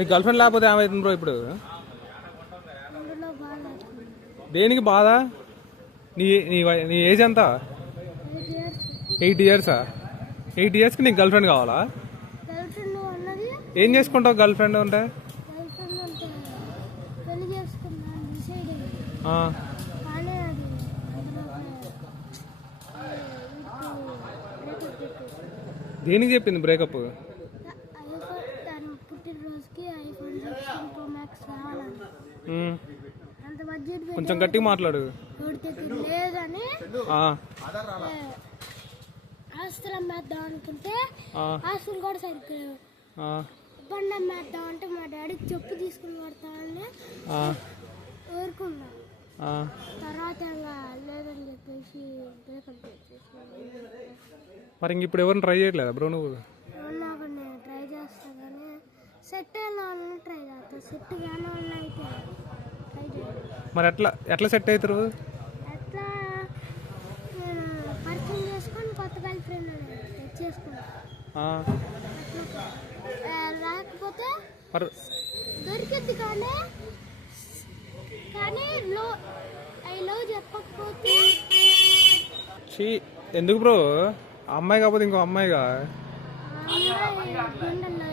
నీ girl friend లేకపోతే ఏమవుతుంది బ్రో ఇప్పుడు? దేనికి బాధ? నీ నీ నీ ఏజ్ ఎంత? 8 ఇయర్సా? 8 ఇయర్స్కి నీకు గర్ల్ ఫ్రెండ్ కావాలా? ఏం చేసుకుంటావు గర్ల్ ఫ్రెండ్ ఉంటే? దేనికి చెప్పింది బ్రేకప్? కొంచెం గట్టిగా మాట్లాడు. ఆస్తులు అమ్మేద్దాం అనుకుంటే ఆస్తులు కూడా సరిగ్గా బండి అమ్మేద్దాం అంటే మా డాడీకి చెప్పు తీసుకుని కొడతానని ఊరుకున్నా. తర్వాత లేదని చెప్పేసి బ్రేకప్ చేసేసి. మరి ఇంక ఇప్పుడు ఎవరిని ట్రై చేయట్లేదా బ్రో నువ్వు? నాకు నేను ట్రై చేస్తాను కానీ సెట్ అయిన వాళ్ళని ట్రై చేస్తాను. సెట్ కాని వాళ్ళని అయితే ట్రై చేయాలి. మరి ఎట్లా సెట్ అవుతారు? ఎట్లా నేను పరిచయం చేసుకొని కొత్త గర్ల్ ఫ్రెండ్ తెచ్చేసుకున్నాను. లేకపోతే దొరికిద్ది కానీ ఐ లవ్ చెప్పకపోతే. ఎందుకు బ్రో? అమ్మాయి కాకపోతే ఇంకో అమ్మాయిగా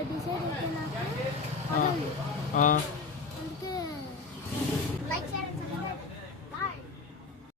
డిసైడ్ అయితే నాకు అందుకే